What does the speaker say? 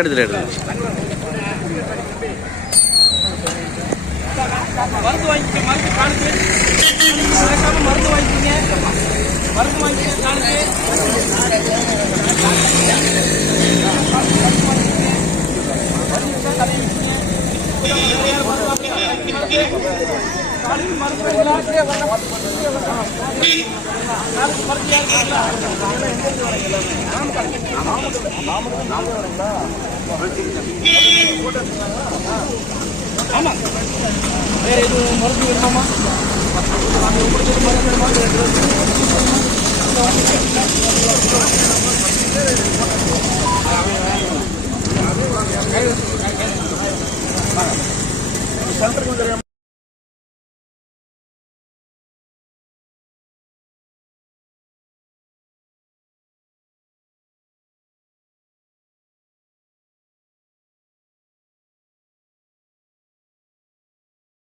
எடுத்து மருந்து வாங்கிக்க, மருந்து காணுது, மருந்து வாங்கிக்கிங்க, மருந்து வாங்கிக்க காணுது, ஆமா வேற எதுவும் மருந்து வேணுமாமா? சென்டருக்கு